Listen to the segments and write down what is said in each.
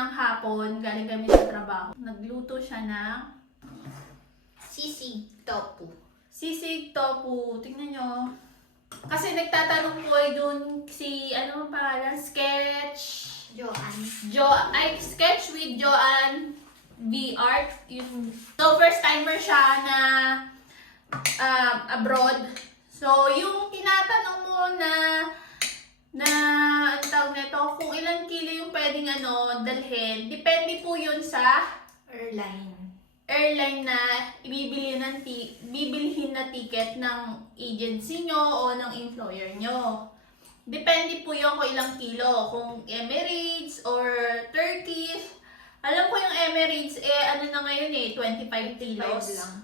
ng hapon, galing kami sa trabaho. Nagluto siya ng Sisig tofu. sisig tofu. Tingnan nyo. Kasi nagtatanong po ay dun si, ano ang pangalan? Sketch with Joanne V. Art. So, first timer siya na abroad. So, yung tinatanong mo na ang tawag nito, kung ilang kilo yung pwedeng dalhin, depende po yun sa airline na bibilhin na ticket ng agency nyo o ng employer nyo. Depende po yun kung ilang kilo. Kung Emirates or Turkish. Alam ko yung Emirates, na ngayon 25 kilos. lang.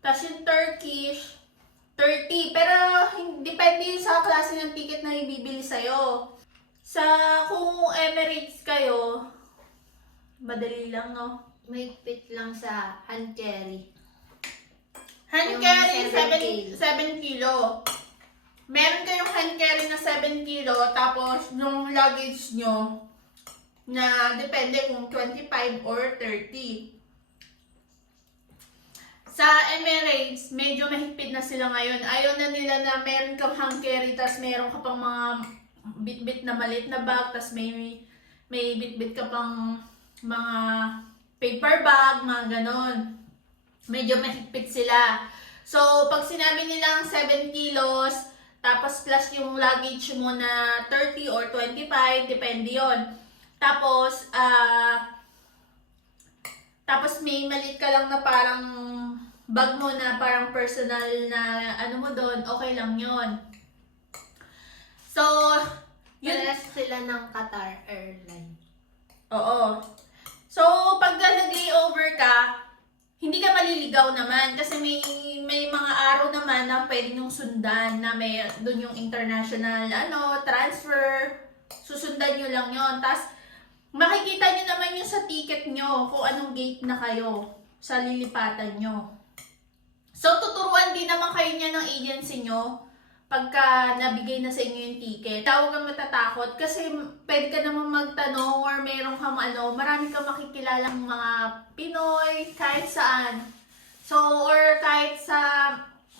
Tapos yung Turkish, 30. Pero depende yun sa klase ng ticket na ibibili sa'yo. Kung Emirates kayo, madali lang, no? May fit lang sa hand carry. Hand Yung carry, 7 7 kilo. Meron kayong hand carry na 7 kilo, tapos yung luggage nyo, na depende kung 25 or 30. Sa Emirates, medyo mahigpit na sila ngayon. Ayaw na nila na meron kang hand carry, tapos meron ka pang mga bit-bit na maliit na bag, tapos may bit-bit ka pang mga paper bag, mga ganon. Medyo mahigpit sila. So, pag sinabi nilang 7 kilos, tapos plus yung luggage mo na 30 or 25, depende yon. Tapos may maliit ka lang na parang bag mo na parang personal na mo doon, okay lang yon. So, yun. Parehas sila ng Qatar Airlines. Oo. So, pag nag-layover ka, hindi ka maliligaw naman kasi may mga araw naman na pwede nyung sundan na may doon yung international transfer. Susundan nyo lang yon. Tapos, makikita nyo naman yung sa ticket nyo kung anong gate na kayo sa lilipatan nyo. So, tuturuan din naman kayo niya ng agency nyo pagka nabigay na sa inyo yung ticket. Huwag kang matatakot kasi pwede ka naman magtanong or meron kang marami kang makikilalang mga Pinoy kahit saan. So, or kahit sa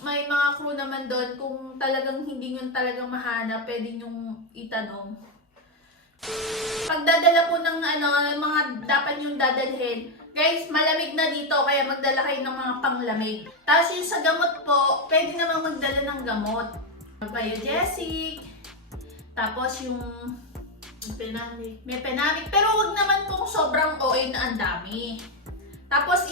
may mga crew naman doon, kung talagang hindi nyo talagang mahanap, pwede nyong itanong. Pagdadala po ng mga dapat yung dadalhin, guys, malamig na dito kaya magdala kayo ng mga panglamig. Tapos yung sa gamot po, pwede naman magdala ng gamot. Biogesic, tapos yung may penamic, pero wag naman kung sobrang OA na ang dami. Tapos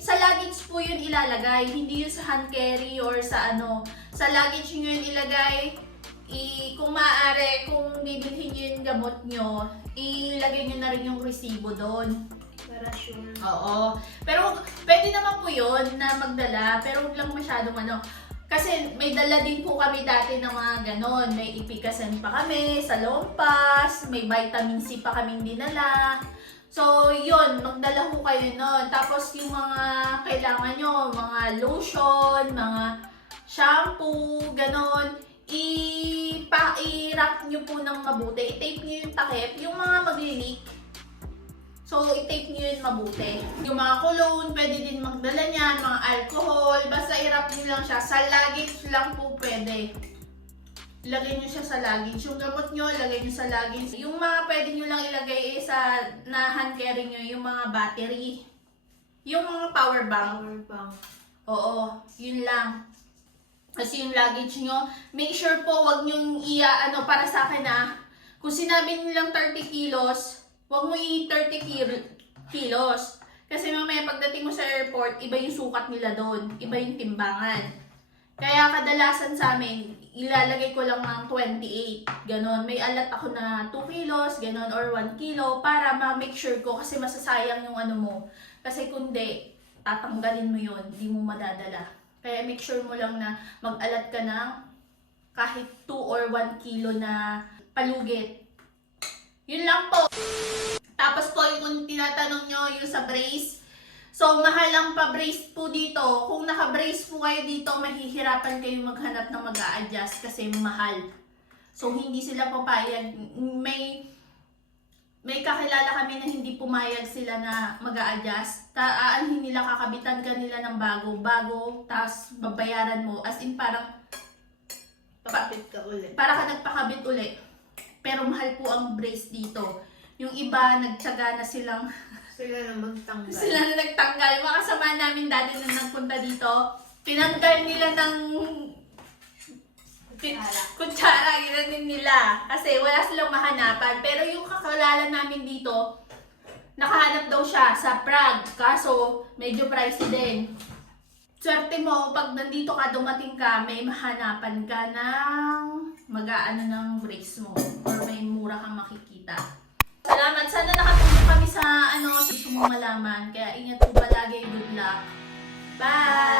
sa luggage po yun ilalagay, hindi yun sa hand carry or sa sa luggage nyo yun ilagay. Kung maaari, kung bibilhin nyo yung gamot nyo, ilagay nyo na rin yung resibo doon. Para sure. Oo. Pero pwede naman po yun na magdala, pero huwag lang masyadong Kasi may dala din po kami dati ng mga ganon. May ipikasan pa kami, sa lompas, may vitamin C pa kaming dinala. So, yun, magdala po kayo nun. Tapos yung mga kailangan nyo, mga lotion, mga shampoo, ganon, i-wrap nyo po ng mabuti. I-tape nyo yung takip, yung mga magli-leak. So, i-tape nyo yun mabuti. Yung mga cologne, pwede din magdala niyan, mga alcohol, basta i-wrap nyo lang siya. Sa luggage lang po pwede. Ilagay nyo siya sa luggage. Yung gamot nyo, ilagay nyo sa luggage. Yung mga pwede nyo lang ilagay na hand carry nyo, yung mga battery. Yung mga power bank. Oo, yun lang. Kasi yung luggage nyo, make sure po, wag nyo para sa akin kung sinabi nilang 30 kilos, wag mo i-30 kilos. Kasi mamaya pagdating mo sa airport, iba yung sukat nila doon. Iba yung timbangan. Kaya kadalasan sa amin, ilalagay ko lang ng 28. Ganon. May alat ako na 2 kilos, ganon, or 1 kilo para ma-make sure ko kasi masasayang yung mo. Kasi kundi, tatanggalin mo yun, hindi mo madadala. Kaya make sure mo lang na mag-alat ka ng kahit 2 or 1 kilo na palugit. Yun lang po. Tapos po yung tinatanong nyo, yung sa brace. So, mahal ang pa-brace po dito. Kung naka-brace po kayo dito, mahihirapan kayo maghanap ng mag-a-adjust kasi mahal. So, hindi sila papayag. May kilala kami na hindi pumayag sila na mag-a-adjust. Aanhin nila, kakabitan ka nila ng bago, tapos babayaran mo. As in parang, Pakapit ka ulit. para ka nagpakabit uli. Pero mahal po ang brace dito. Yung iba, nagtsaga na silang, Sila na magtanggal. sila na nagtanggal. Mga kasama namin dati na nagpunta dito, tinanggal nila ng kutsara, ginanin nila. Kasi wala silang mahanapan. Pero yung kakalala namin dito, nakahanap daw siya sa Prague. Kaso, medyo pricey din. Swerte mo, pag nandito ka, dumating ka, may mahanapan ka ng mag-aano ng brace mo. Or may mura kang makikita. Salamat. Sana nakatulong kami sa gusto mong malaman. Kaya ingat po palagi. Good luck. Bye!